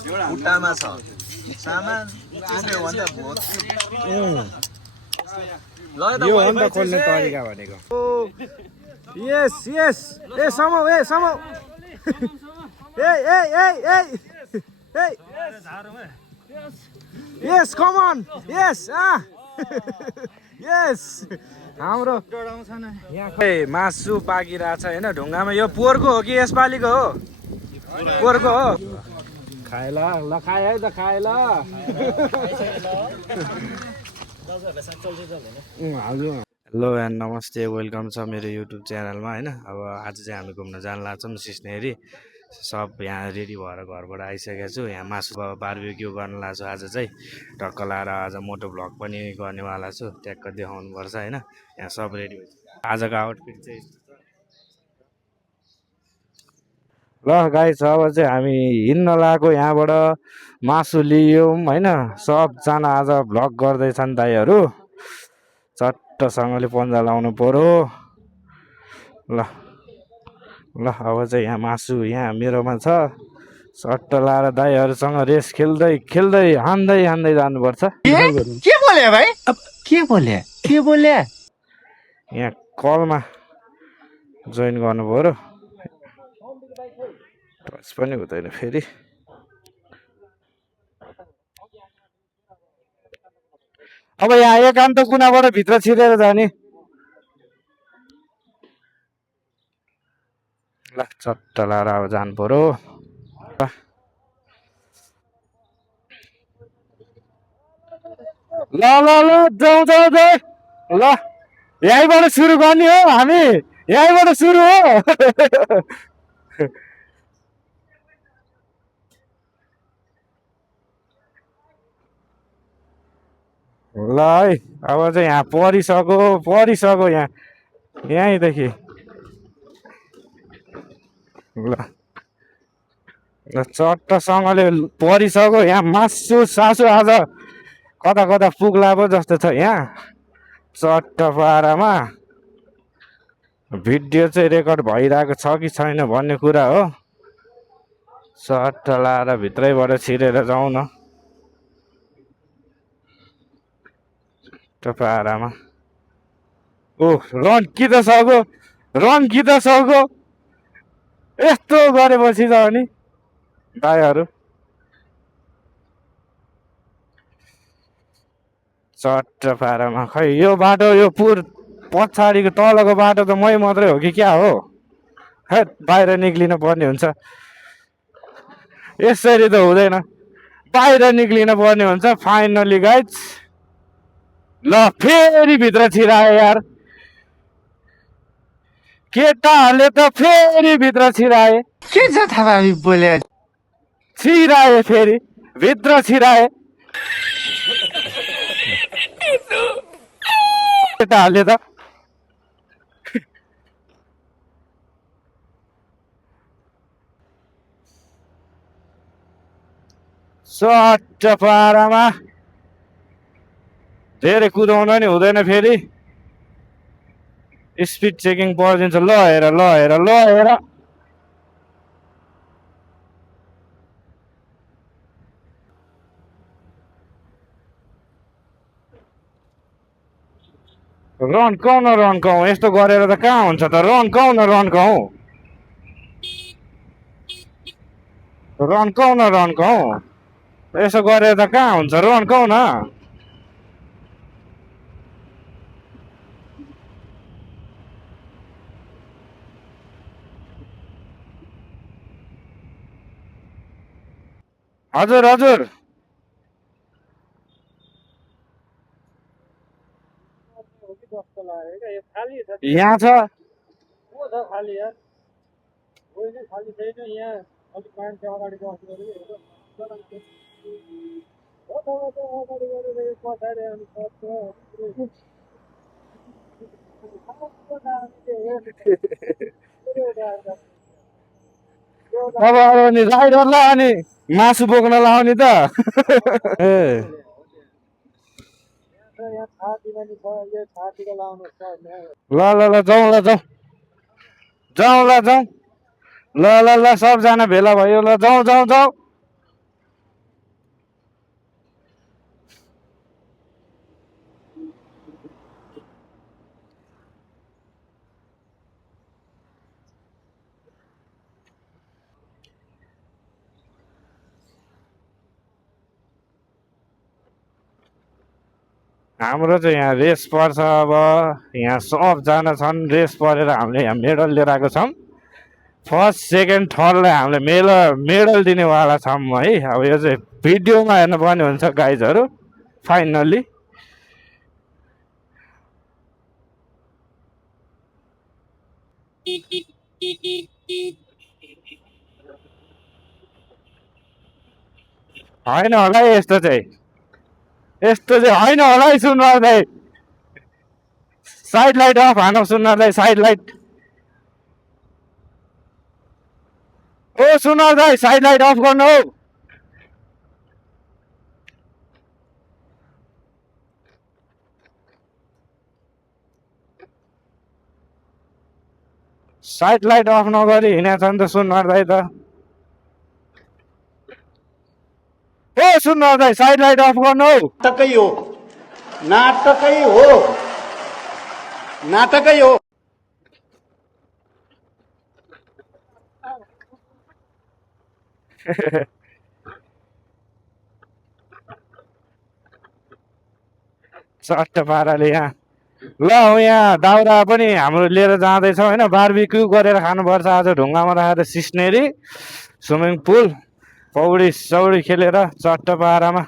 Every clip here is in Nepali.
खुट्टामा छ सामान उठ्यो भने त भोज यो हो नि त खोल्ने तरिका भनेको यस यस ए समौ ए समौ ए ए ए ए ए यस कम अन यस यस हाम्रो यहाँ खै मासु पाकिरहेछ होइन ढुङ्गामा यो पोहोरको हो कि यसपालिको हो पोहोरको हो खाए ल खाए है त खाए ल हेलो एन्ड नमस्ते वेलकम छ मेरो युट्युब च्यानलमा होइन अब आज चाहिँ हामी घुम्न जान लाग्छौँ सिस्नेरी सब यहाँ रेडी भएर घरबाट आइसकेको छु यहाँ मासु बारबेक्यू गर्न लाग्छु आज चाहिँ टक्क लाएर आज मोटो भ्लग पनि गर्नेवाला छु ट्याक्क देखाउनुपर्छ होइन यहाँ सब रेडी हुन्छ आजको आउटफिट चाहिँ ल गाइस अब चाहिँ हामी हिँड्न लागेको यहाँबाट मासु लियौँ होइन सबजना आज भ्लग गर्दैछन् दाइहरू चट्टसँगले पन्जा लाउनु पर्यो ल ल अब चाहिँ यहाँ मासु यहाँ मेरोमा छ सट्ट लाएर दाइहरूसँग रेस खेल्दै खेल्दै हान्दै हान्दै जानुपर्छ के बोले भाइ अब के बोले यहाँ कलमा जोइन गर्नु पर्यो टच पनि हुँदैन फेरि अब यहाँ एकान्त कुनाबाट भित्र छिरेर जाने ल चट्ट लाएर अब जानु पर्यो ल ल ल जाउँ जाउँ जाउँ ल यहीँबाट सुरु गर्ने हो हामी यहीँबाट सुरु हो ल है अब चाहिँ यहाँ परिसक्यो यहाँ यहीँदेखि ल चट्टसँगले परिसक्यो यहाँ मासु सासु आज कता कता पुग्ला पो जस्तो छ यहाँ चट्ट पारामा भिडियो चाहिँ रेकर्ड भइरहेको छ कि छैन भन्ने कुरा हो चट्ट लाएर भित्रैबाट छिरेर जाउँ न पारामा ओ रन कि त सक्यो यस्तो गरेपछि त अनि दाइहरू चट्ट पारामा खै यो बाटो यो पुर पछाडिको तलको बाटो त मै मात्रै हो कि क्या हो है बाहिर निक्लिनु पर्ने हुन्छ यसरी त हुँदैन बाहिर निक्लिनु पर्ने हुन्छ फाइनली गाइज ल फेरि भित्र छिराए यार केटाहरूले त फेरि भित्र छिराए के छ थाहा बोले छिराए फेरि भित्र छिराए केटाहरूले त सट्ट पारामा धेरै कुदाउन नि हुँदैन फेरि स्पिड चेकिङ परिदिन्छ ल हेर रन काउँ यस्तो गरेर त कहाँ हुन्छ त रन काउँ यसो गरेर त कहाँ हुन्छ रन काउँ न हजुर यहाँ छ अब अनि राइडरलाई अनि मासु बोक्न लाउने त ए ल जाउँ ल सबजना भेला भयो ल जाउँ हाम्रो चाहिँ यहाँ रेस पर्छ अब यहाँ सबजना छन् रेस परेर हामीले यहाँ मेडल लिएर आएको छौँ फर्स्ट सेकेन्ड थर्डलाई हामीले मेडल दिनेवाला छौँ है अब यो चाहिँ भिडियोमा हेर्नुपर्ने हुन्छ गाइजहरू फाइनल्ली होइन होला है यस्तो चाहिँ होइन होला है सुन्नुहोस् साइड लाइट अफ हानौँ सुन्नुहोस् साइड लाइट ओ सुन्नुहोस् साइड लाइट अफ गर्नु हौ साइड लाइट अफ नगरी हिँडेको छ नि त सुन्नुहोस् त ओ सुन्नुहोस् साइड लाइट अफ गर्नु हौ नाटकै हो नाटकै हो चट्ट पाराले यहाँ ल यहाँ दाउरा पनि हाम्रो लिएर जाँदैछौँ होइन बार्बिक्यू गरेर खानुपर्छ आज ढुङ्गामा राखेर सिस्नेरी स्विमिङ पुल पौडी सौडी खेलेर चट्ट पारामा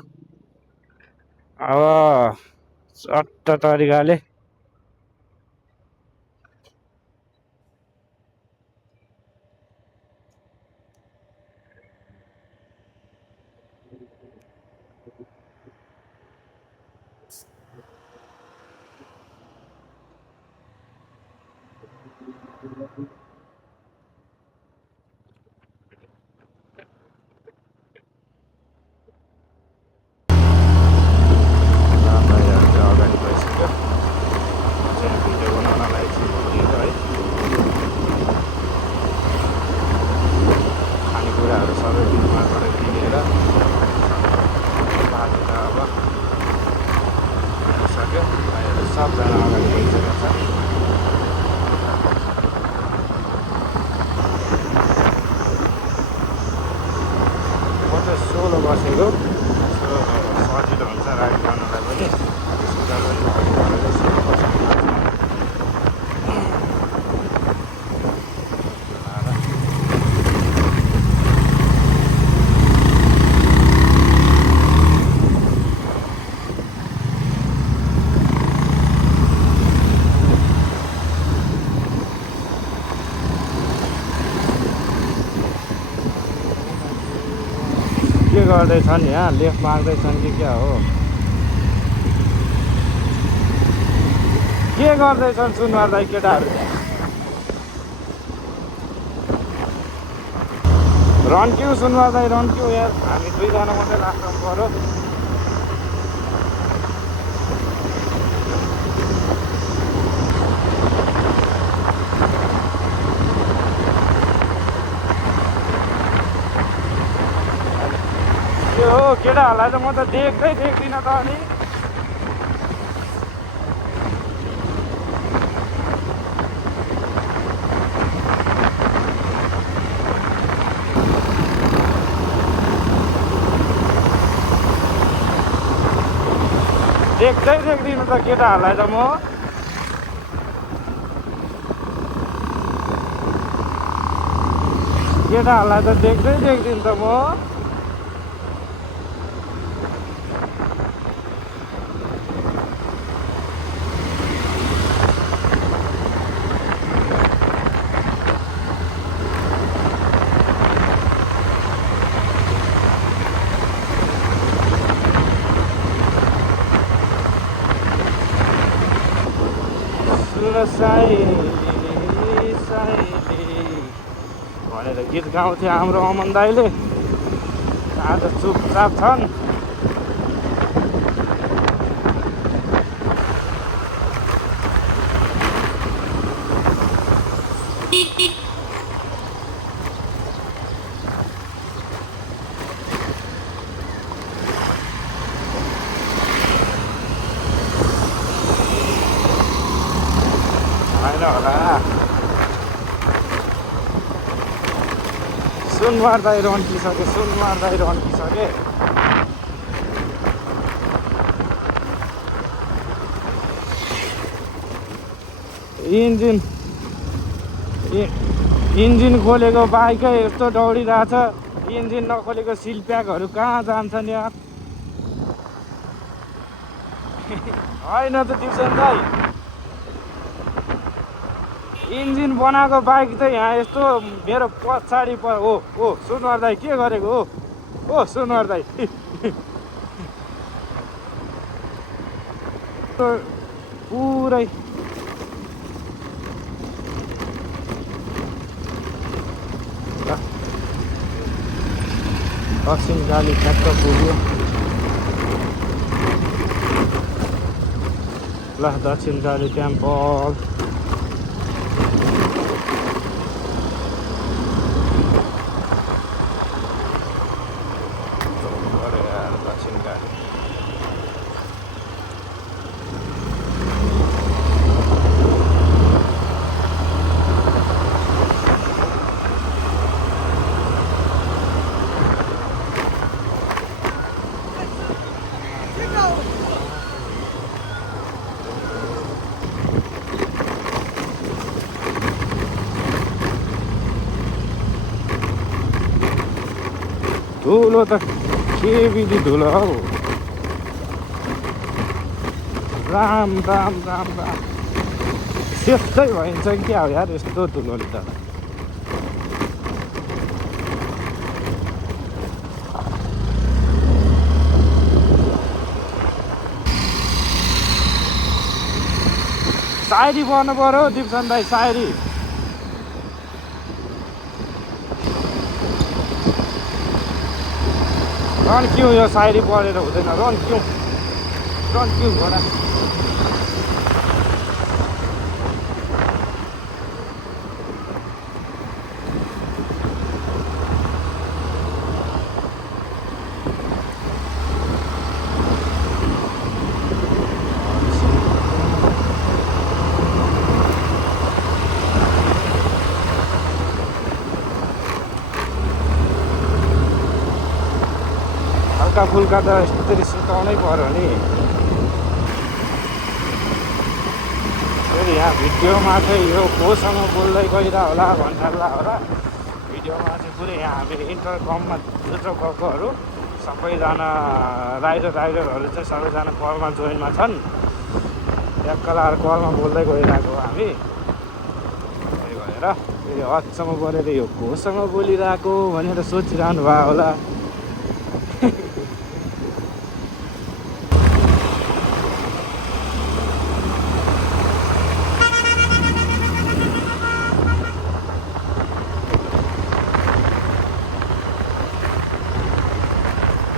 अब चट्ट तरिकाले अगाडि भइसक्यो चाहिँ भिडियो बनाउनलाई चाहिँ है खानेकुराहरू सबै भिडियोबाट किनेर बाटो त अब आइसक्यो भाइहरू सबजना अगाडि गइसकेको छ म त सोलो बसेको सजिलो हुन्छ राइड गर्नलाई पनि सुविधा पनि भएको सोलो बसेको के गर्दैछन् यहाँ लेफ्ट मार्दैछन् कि क्या हो के गर्दैछन् सुनवार केटाहरू रन्क्यु सुनवार रन्क्यु यार हामी दुईजना मात्रै राख्नु पर्यो हो केटाहरूलाई त म त देख्दिनँ त अनि देख्दिनँ त केटाहरूलाई त म केटाहरूलाई त देख्दिनँ त म भनेर गीत गाउँथे हाम्रो अमन दाइले आज चुपचाप छन् होला सुन मार्दै रन्किसके इन्जिन खोलेको बाइकै यस्तो दौडिरहेछ, इन्जिन नखोलेको सिल प्याकहरू कहाँ जान्छन् यार। होइन त दिप्सन दाइ, इन्जिन बनाएको बाइक त यहाँ यस्तो मेरो पछाडि ओ सुनवार दाइ के गरेको ओ सुनवार दाइ पुरै दक्षिण काली ठ्याक्क पुग्यो। ल दक्षिण काली टेम्पल दक्षिण काली धुलो त के विधि धुलो हौ। राम राम राम राम सेतै भइन्छ क्या हो यार यस्तो धुलोले त। सायरी पर्नु पर्यो दिप्सन दाइ, सायरी। रन क्यों यो सायरी पढेर हुँदैन, रन क्यों भन। हल्का फुल्का त यसरी सुताउनै पर्यो नि। फेरि यहाँ भिडियोमा चाहिँ यो कोसँग बोल्दै गइरह होला भन्ठाला होला। भिडियोमा चाहिँ पुरै यहाँ हामी इन्टरकममा जो गएकोहरू सबैजना राइडरहरू चाहिँ सबैजना कलमा जोइनमा छन्। एकलाहरू कलमा बोल्दै गइरहेको हामी। त्यही भएर फेरि हदसम्म बोलेर यो कोसँग बोलिरहेको भनेर सोचिरहनु भयो होला।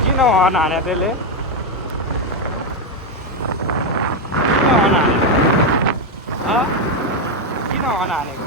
किन हर्न हाने त्यसले? किन हर्न हानेको?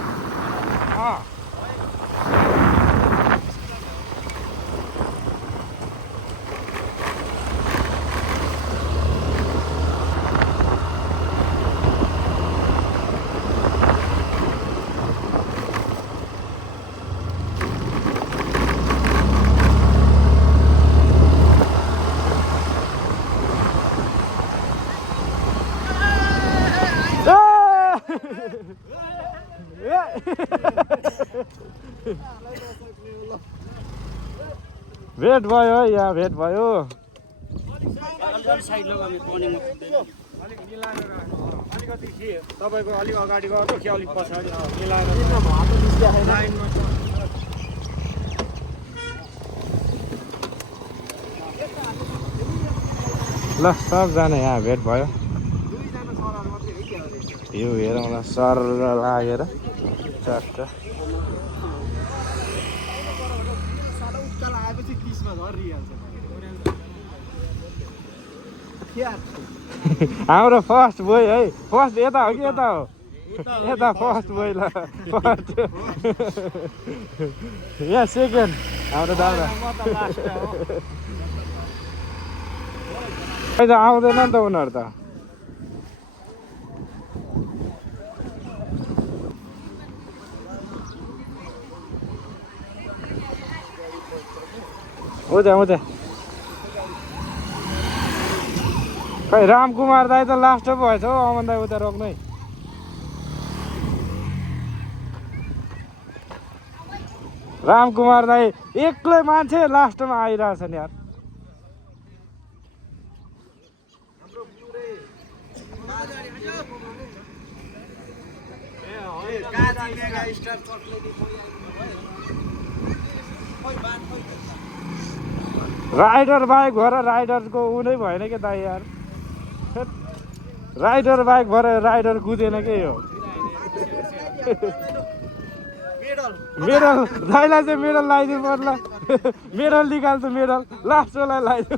भेट भयो है, यहाँ भेट भयो। अलिकति तपाईँको अलिक अगाडि गएको कि अलिक पछाडि मिलाएर ल सबजना यहाँ भेट भयो। भ्यू हेरौँ ल सर लागेर चट्ट। हाम्रो फर्स्ट बोय है, फर्स्ट यता हो कि यता हो? यता फर्स्ट बोय ल, फर्स्ट यहाँ सेकेन्ड हाम्रो दादा। खै त आउँदैन नि त उनीहरू त। उता खै रामकुमार दाई त लास्ट भएछ हौ। अमन दाई उता रोक्नै। रामकुमार दाई एक्लै मान्छे लास्टमा आइरहेछन् यार। राइडर बाइक भएर राइडरको ऊ नै भएन क्या दाइ यार। राइडर बाइक भएर राइडर कुदेन के यो। मेडल दाइलाई चाहिँ मेडल लगाइदिनु पर्ला। मेडल निकाल्छ मेडल लास्टलाई लगाइदियो।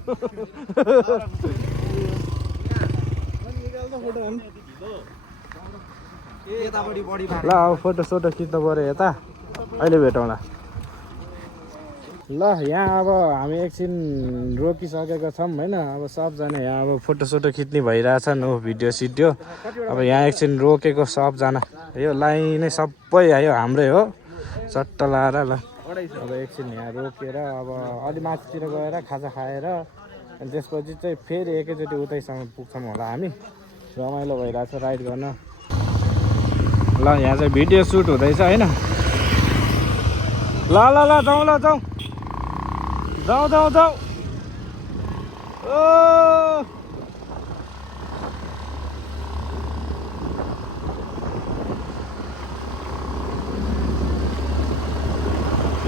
ल अब फोटो सोटो खिच्नु पऱ्यो यता, अहिले भेटौँला। ल यहाँ अब हामी एकछिन रोकिसकेका छौँ होइन। अब सबजना यहाँ अब फोटो सोटो खिच्ने भइरहेछन् हो, भिडियो सिडियो। अब यहाँ एकछिन रोकेको सबजना, यो लाइनै सबै आयो हाम्रै हो चट्ट लाएर। ल अब एकछिन यहाँ रोकेर अब अलि माथितिर गएर खाजा खाएर अनि त्यसपछि चाहिँ फेरि एकैचोटि उतैसम्म पुग्छौँ होला हामी। रमाइलो भइरहेछ राइड गर्न। ल यहाँ चाहिँ भिडियो सुट हुँदैछ होइन। ल ल ल जाउँ ल जाउँ जाउँ जाउँ जाउँ। ओ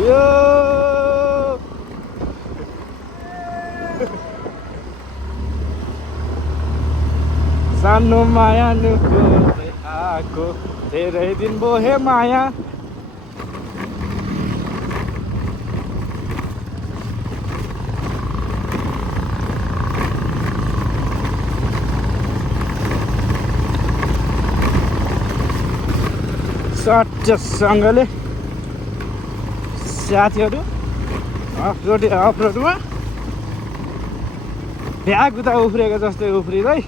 यो सानो माया नुको आको धेरै दिन बोहे माया। सट्टसँगले साथीहरू अफरोडमा भ्याग उता उफ्रेको जस्तै उफ्रिँदै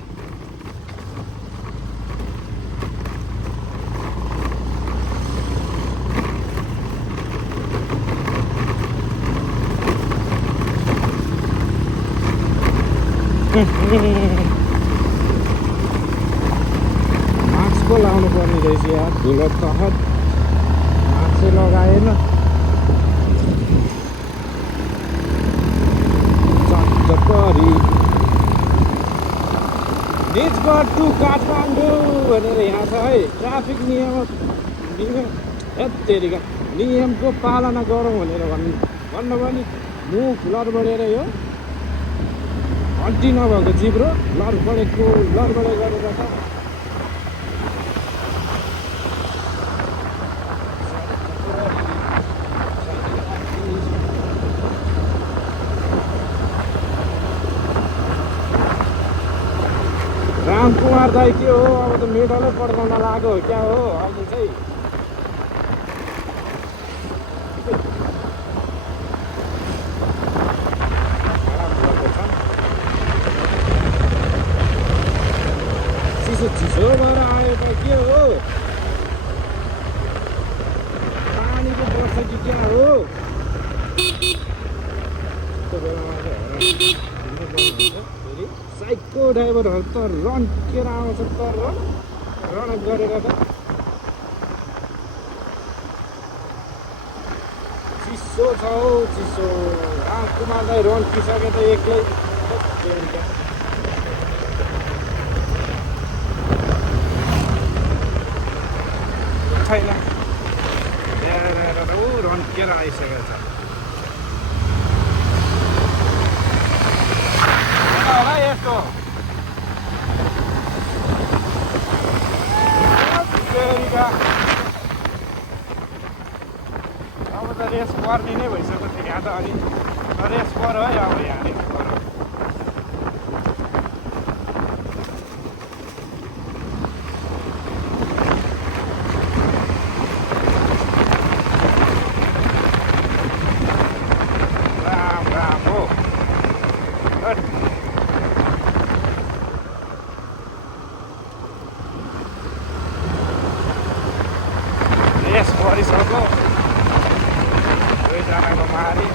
मास्क पो लाउनु पर्ने रहेछ यार, धुलो तहत मास्क लगाएन। चट्टपरी निजगढ टु काठमाडौँ भनेर यहाँ छ है। ट्राफिक नियमको पालना गरौँ भनेर भन्नु पनि मुख लडबडेर यो हड्डी नभएको जिब्रो लडबडेको लडबडे गरेर छ। रामकुमार दाई के हो, अब त मेडलै पड्काउन लाग्यो हो क्या हो अहिले चाहिँ। चिसो चिसो भएर आयो त के हो, पानीको वर्ष कि क्या हो। साइको ड्राइभरहरू त रन्केर आउँछ त रनअप गरेर त। चिसो छ हौ चिसो। रामकुमार दाई रन्किसके त एक्लै छैन ऊ रन्केर आइसकेको छ होला यस्तो। अब त रेस पर्ने नै भइसक्यो थियो यहाँ त। अनि रेस पऱ्यो है, अब यहाँ रेस पऱ्यो। राम राम हो रेस परिसक्यो दुईजनाको मारी।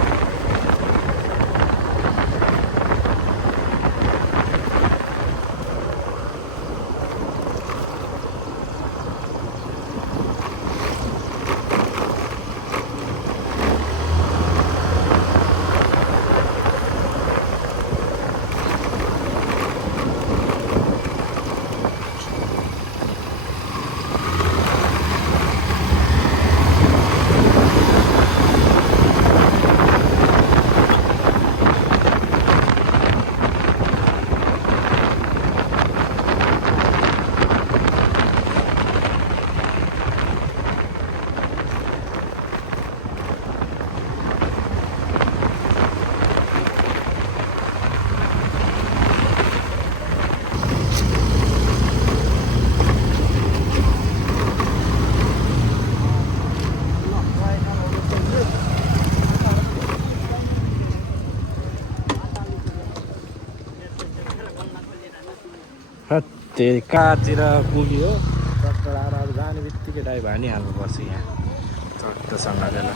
त्यही कहाँतिर पुग्यो चट्ट आएर अब जाने बित्तिकै ड्राइभ हानिहाल्नुपर्छ यहाँ चट्टसँग त्यसलाई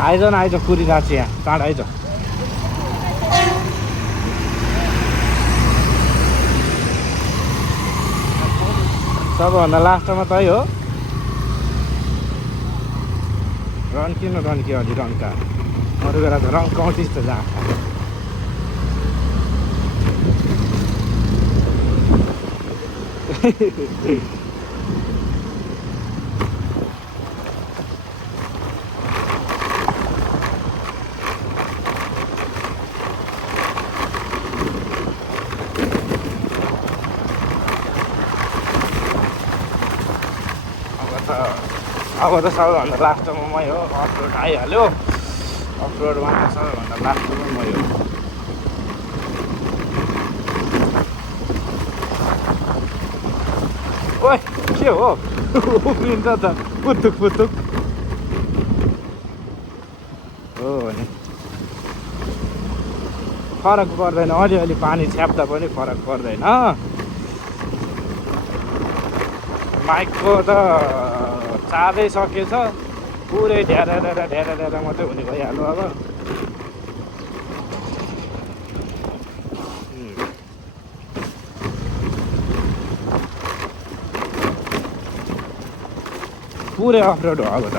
आइज न आइज कुरिरहेको छु यहाँ चाँडो आइज सबभन्दा लास्टमा त हो रन्की न रन्की अलि रन्का अरू बेला त रन्काउँटिस् त जहाँ अब त सबैभन्दा लास्टमा मै हो अफरोड आइहाल्यो अफरोडमा त सबैभन्दा लास्टमा मै हो ओइ के हो उफ्रिन्छ त पुतुक पुतुक हो नि फरक पर्दैन अलिअलि पानी छ्याप्दा पनि फरक पर्दैन माइकको त चाँदै सकेछ पुरै ढेरा मात्रै हुने भइहाल्यो अब पुरै अफरोड हो अब त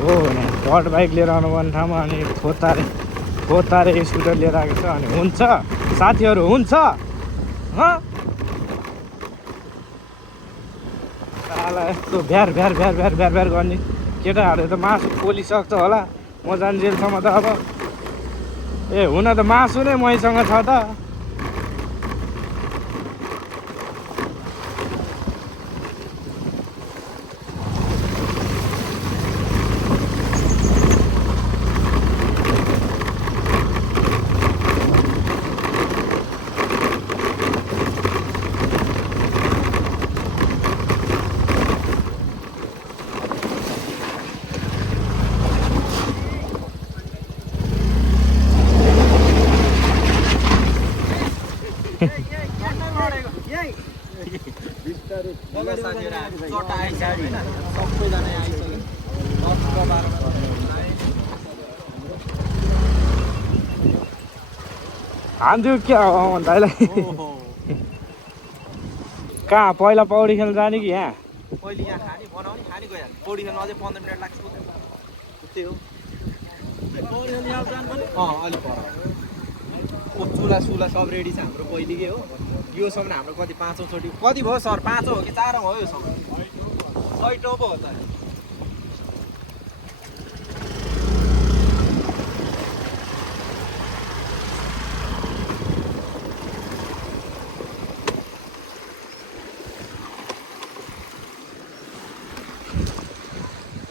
हो नि डट बाइक लिएर आउनुपर्ने ठाउँमा अनि खोतारे स्कुटर लिएर आएको छ अनि हुन्छ साथीहरू हुन्छ यस्तो भ्यार गर्ने केटाहरूले त मासु पोलिसक्छ होला म जान्जेलसम्म त अब ए हुन त मासु नै मैसँग छ त हान्छु क्या भन्दालाई कहाँ पहिला पौडी खेल्न जाने कि यहाँ पहिले यहाँ खाने बनाउने खाने गइहाल्ने पौडी खेल्न अझै 15 मिनट लाग्छ त्यही हो पौडी खेल्न यहाँ जानु पनि अलिक पर चुला सब रेडी छ हाम्रो पहिलेकै हो योसम्म हाम्रो कति 5औं चोटि कति भयो सर 5औं हो कि 4औं हो योसम्म 6औं पो हो त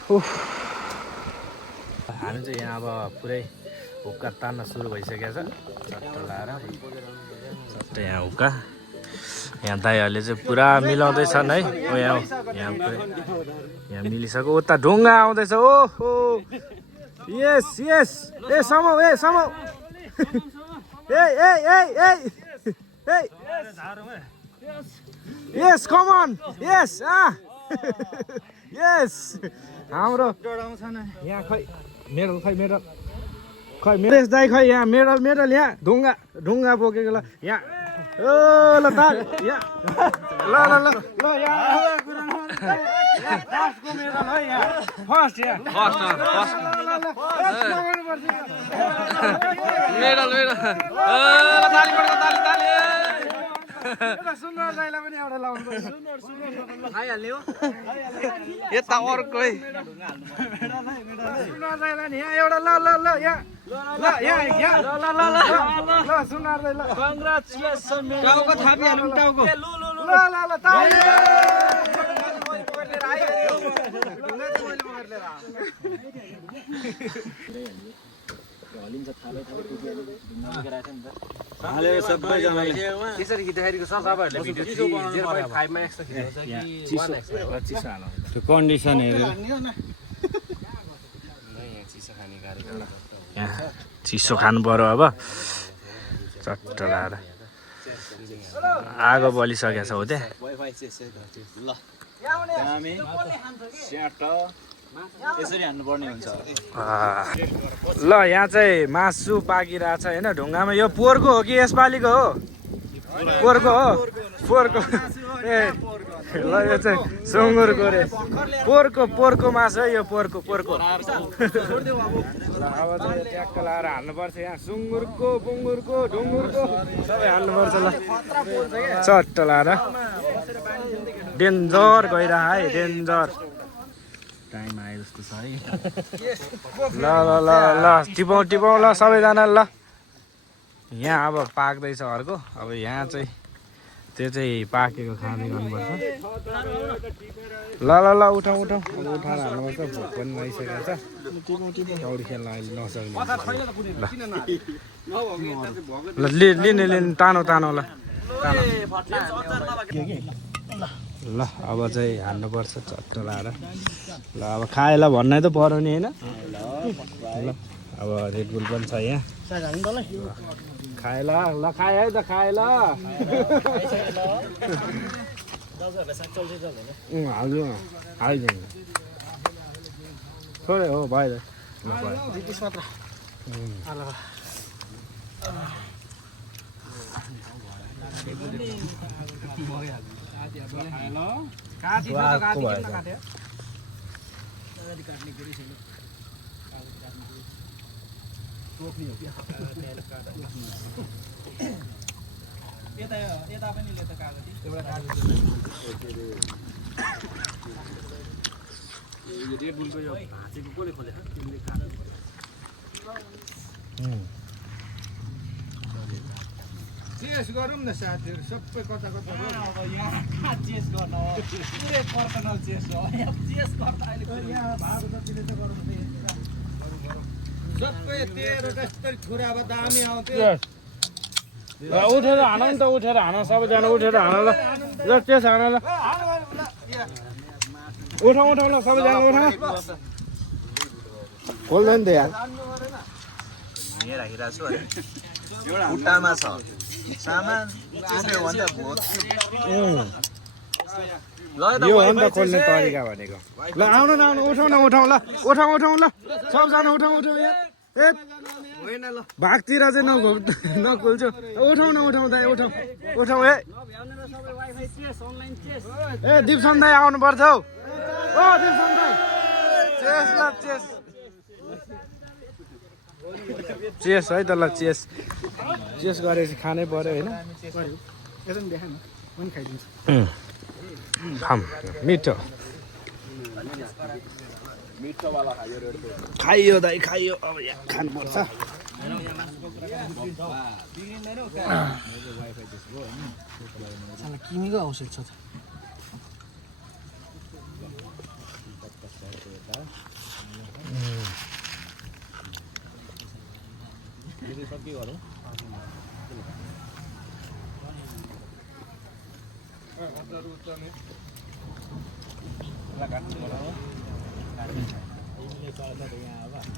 हामी चाहिँ यहाँ अब पुरै हुक्का तान्न सुरु भइसकेको छ चट्ट लाएर चट्ट यहाँ हुक्का यहाँ दाइहरूले चाहिँ पुरा मिलाउँदैछन् है ओ यहाँ पुरै मिलिसक्यो उता ढुङ्गा आउँदैछ ओहो यस ए समाउ यस कम अन यस यस हाम्रो यहाँ मेडल दाइ खै यहाँ मेडल यहाँ ढुङ्गा बोकेको ल यहाँ ओ ल त यहाँ ल मेडल है यहाँ फर्स्ट मेडल सुन्दर दाइलाई पनि एउटा लाउनु पर्छ आइहाल्ने हो यता अर्को है सुन्दर दाइलाई नि यहाँ एउटा ल यहाँ ल सुन्दर दाइ ल कङ्ग्रेचुलेसन टाउको थापिहालौँ टाउको ल ताली त्यसरी खिच्दाखेरिको सर तपाईँहरूले भिडियो 0.5 मा एक्स्ट्रा खिच्नुहुन्छ कि 1 एक्स्ट्रा त्यो कन्डिसन हेरेर यहाँ चिसो खानु पर्यो अब चट्ट लाएर आगो बलिसकेको छ हो त्यहाँ यसरी हान्नुपर्ने हुन्छ ल यहाँ चाहिँ मासु पाकिरहेछ होइन ढुङ्गामा यो पोहोरको हो कि यसपालिको हो पोहोरको हो पोहोरको ए ल यो चाहिँ सुँगुरको रे पोहोरको मासु है यो पोहोरको अब चाहिँ ट्याक्क लाएर हाल्नुपर्छ यहाँ सुँगुरको बुङ्गुरको ढुङ्गुरको सबै हाल्नुपर्छ ल चट्ट लाएर डेन्जर गइरह है डेन्जर टाइम आयो जस्तो छ है ल ल ल ल टिपाउँ टिपाउँ ल सबैजना ल यहाँ अब पाक्दैछ अर्को अब यहाँ चाहिँ त्यो चाहिँ पाकेको खाँदै गर्नुपर्छ ल ल ल उठाउँ उठाउँ अब उठाएर हाल्नुपर्छ भोक पनि लागिसकेको छ पौडी खेल्न अहिले नसक्ने ल लिने तानो तानो ल ल अब चाहिँ हान्नुपर्छ चट्ट लाएर ल अब खाएला भन्नै त पर्यो नि होइन ल अब रेडबुल पनि छ यहाँ खाएला ल खाए है त खाएला हाल्नु हालिदिनु थोरै हो भयो चेस गरौँ न साथीहरू सबै कता कता अब यहाँ चेस गर्न पुरै पर्सनल चेस हो यहाँ चेस गर्दा अहिले यहाँ भएको जतिले त गरौँ सबै तेरो जस्तै खुरा अब दामी आउँथ्यो उठेर हान नि त उठेर हान सबैजना उठेर हान ल ल चेस हान ल उठाउ ल सबैजना उठाउ खोल्दैन त यार यहाँ राखिरहेको छु है खुट्टामा छ सामान उठ्यो भने त भोट यो हो नि त खोल्ने तरिका भनेको ल आउनु न आउनु उठाउ ल उठाउ ल सबजना उठाउ यहाँ ए भागतिर चाहिँ नखोल्छु उठाउ दाइ उठाउ ए दिपसन दाइ आउनु पर्छ हौ ओ दिपसन दाइ चेस है त ल चेस गरेपछि खानै पर्यो होइन खाम मिठो खाइयो दाइ खाइयो अब यहाँ खानुपर्छ किमीको औषध छ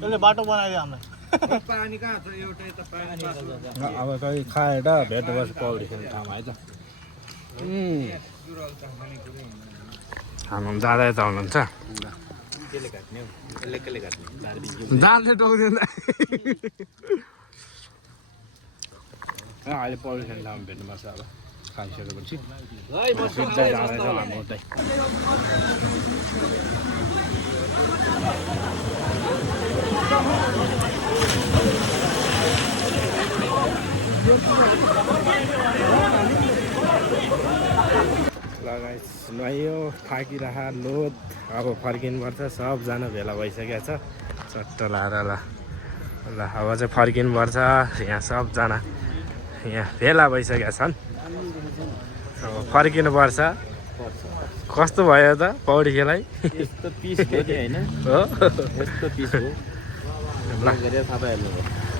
यसले बाटो बनाइदियो हामीलाई पानी कहाँ छ एउटै त पानी अब कहीँ खाएर भेट्नुपर्छ पौडी खेल्ने ठाउँमा है त हाम्रो जाँदा त हुनुहुन्छ जाँदै टोक्दैन अहिले पौडी खेल्ने ठाउँमा भेट्नुपर्छ अब खाइसकेपछि जाँदैछ हाम्रो चाहिँ लगाइ नुहाइयो थाकिरह लोद अब फर्किनुपर्छ सबजना भेला भइसकेको छ चट्ट लाएर ल अब चाहिँ फर्किनुपर्छ यहाँ सबजना यहाँ भेला भइसकेका छन् अब फर्किनुपर्छ कस्तो भयो त पौडी खेलाइ यस्तो पिस हो कि होइन हो यस्तो पिस हो ल तपाईँहरूले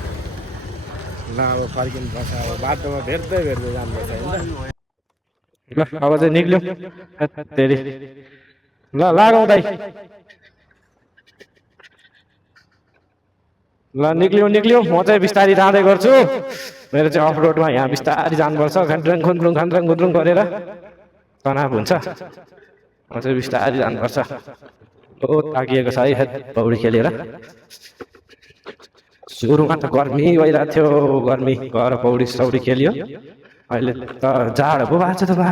ल अब फर्किनुपर्छ अब बाटोमा भेट्दै जानुपर्छ होइन ल अब चाहिँ निक्ल्यो तेरि ल लागौ दाइ ल निक्ल्यो म चाहिँ बिस्तारी जाँदै गर्छु मेरो चाहिँ अफ रोडमा यहाँ बिस्तारी जानुपर्छ खान्ड्राङ खुन्द्रुङ गरेर तनाव हुन्छ म चाहिँ बिस्तारी जानुपर्छ ओ ताकिएको छ है पौडी खेलेर सुरुमा त गर्मी भइरहेको थियो गर्मी गएर पौडी सौडी खेल्यो अहिले त जाडो पो भएको छ त बा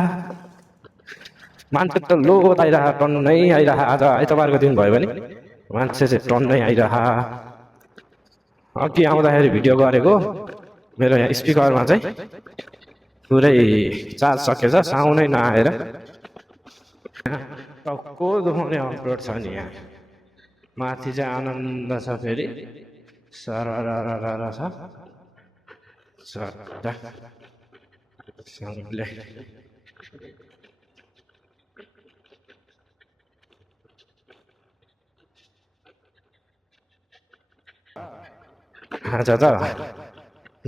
मान्छे त लोत आइरह टन्नै आइरह आज आइतबारको दिन भयो भने मान्छे चाहिँ टन्नै आइरह अघि आउँदाखेरि भिडियो गरेको मेरो यहाँ स्पिकरमा चाहिँ पुरै चार्ज सकेछ साउन्डै नआएर टाउको दुखाउने अपलोड छ नि यहाँ माथि चाहिँ आनन्द छ फेरि सररररर छ सँगले आज त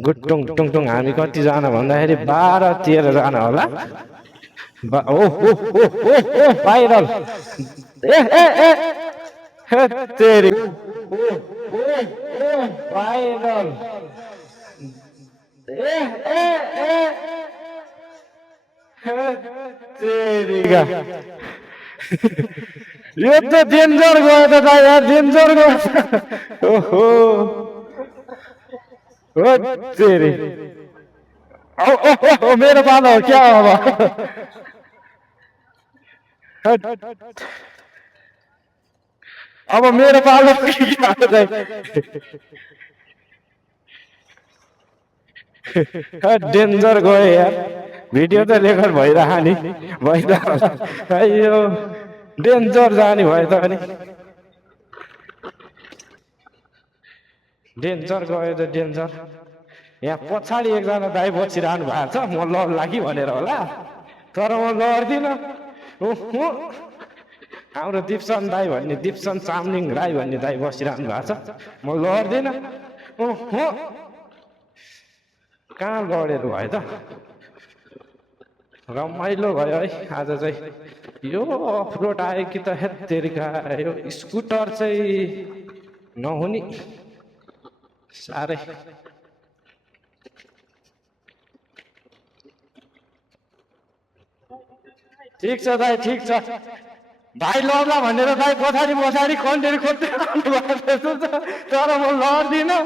गुटुङ टुङटुङ हामी कतिजना भन्दाखेरि 12-13 होला भाइरल तेरि भाइरल तेरिका यो त डेन्जर गयो त यार डेन्जर गयो ओहो हो तेरि ओ मेरो पालो हो क्या अब अब मेरो पालो डेन्जर गयो यार भिडियो त रेकर्ड भइरह नि यो डेन्जर जाने भयो त अनि डेन्जर गयो त डेन्जर यहाँ पछाडि एकजना दाइ बसिरहनु भएको छ म लड्ला कि भनेर होला तर म लड्दिनँ हाम्रो दिप्सन दाई भन्ने दिप्सन चामलिङ राई भन्ने दाई बसिरहनु भएको छ म लड्दिनँ कहाँ लडेर भयो त रमाइलो भयो है आज चाहिँ यो अफरोड आयो कि त हेत्तेरिका यो स्कुटर चाहिँ नहुने साह्रै ठिक छ दाइ ठिक छ भाइ लड्ला भनेर दाइ पछाडि कन्टेन्ट खोज्दै तर म लड्दिनँ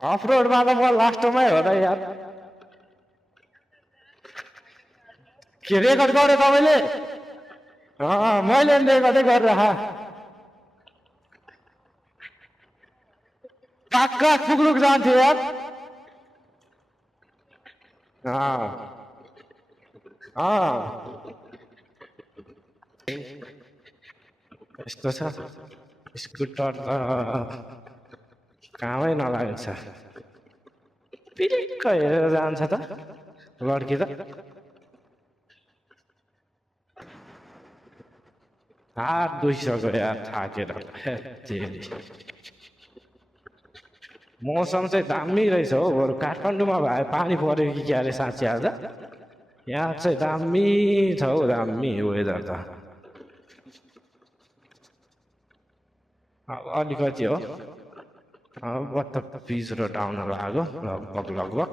अफरोडमा त म लास्टमै हो त यार के रेकर्ड गरे तपाईँले मैले रेकर्डै गरेर काका पुग्लुक जान्थ्यो यार यस्तो छ स्कुटर त कामै नलागेको छ पिलिक्क हेरेर जान्छ त लड्की त हात दुइसक्यो यार थाकेर मौसम चाहिँ दामी रहेछ हौ बरु काठमाडौँमा भए पानी पऱ्यो कि क्या अरे साँच्ची आज यहाँ चाहिँ दामी छ हौ दामी वेदर त अलिकति हो बत्त पिच रोड आउन लाग्यो लगभग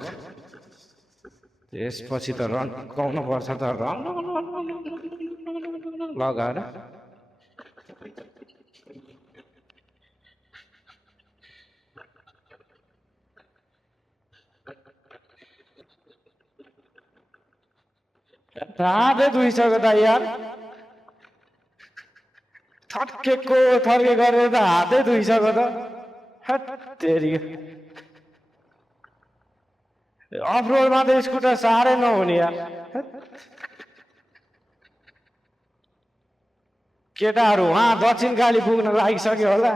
त्यसपछि त रन्काउनु पर्छ त रन लगाएर राधे दुइसक्यो त यार थर्केको थर्के गरेर त हातै दुइसक्यो त तेरि अफरोडमा त स्कुटर साह्रै नहुने यार केटाहरू उहाँ दक्षिण काली पुग्न लागिसक्यो होला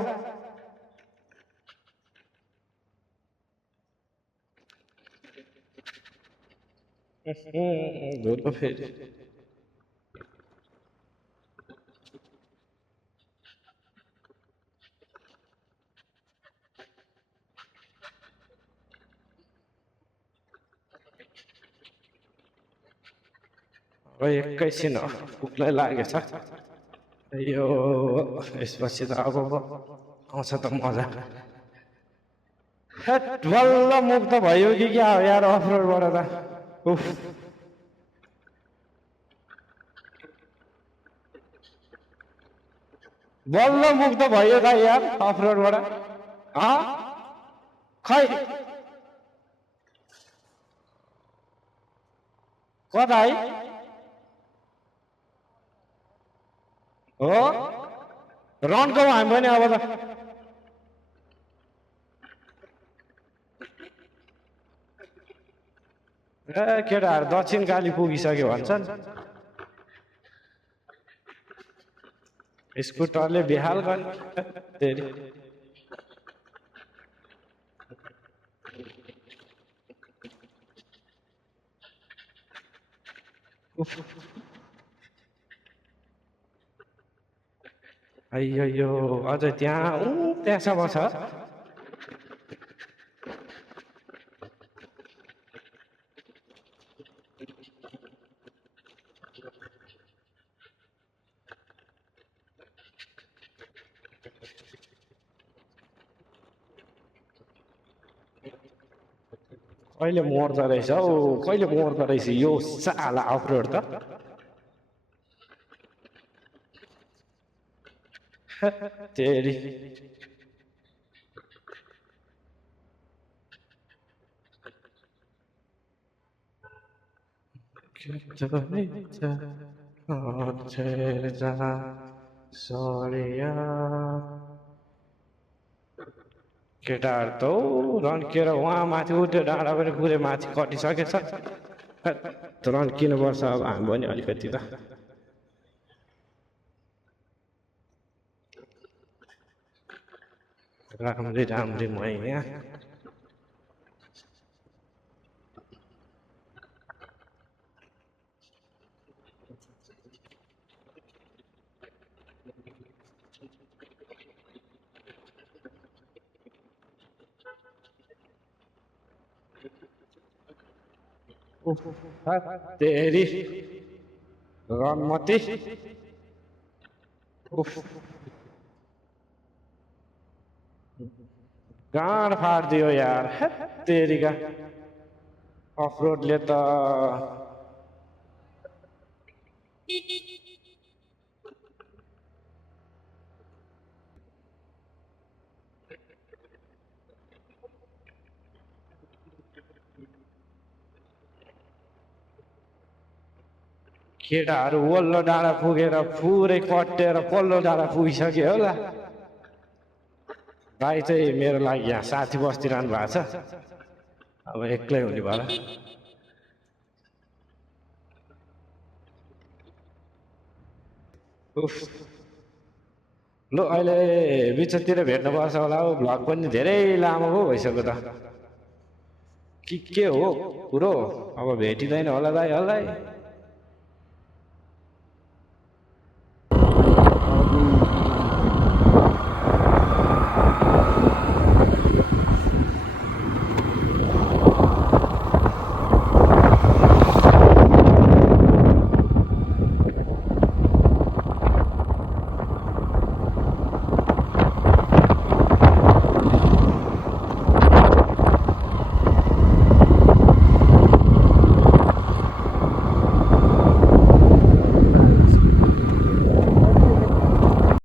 धुलो फेरि एकैछिन कुक्लै लागेछ यो यसपछि त अब आउँछ त मजा हेट बल्ल मुक्त भयो कि क्या हो यार अफरोडबाट त उफ बल्ल मुक्त भयो त यार अफरोडबाट खै कता है हो रनको हामी पनि अब त ए केटाहरू दक्षिण काली पुगिसक्यो भन्छन् स्कुटरले बेहाल गर्ने अಯ್यो अझ त्यहाँ त्यहाँसम्म छ कहिले मर्दो रहेछ हौ कहिले मर्दो रहेछ यो साला अफरोड त तेरी केटाहरू त रन्केर उहाँ माथि उठ्यो डाँडा पनि पुरै माथि कटिसकेछ रन्किनुपर्छ अब हामी पनि अलिकति त राम्रै राम्रै म यहाँ तेरी रनमती गाँड फाडिदियो यार तेरीका अफरोडले त केटाहरू वल्लो डाँडा पुगेर पुरै कटेर पल्लो डाँडा पुगिसक्यो होला भाइ चाहिँ मेरो लागि यहाँ साथी बसिरहनु भएको छ अब एक्लै हुने भयो ल अहिले बिचतिर भेट्नुपर्छ होला हौ भ्लग पनि धेरै लामो पो भइसक्यो त के हो कुरो अब भेटिँदैन होला दाइ होला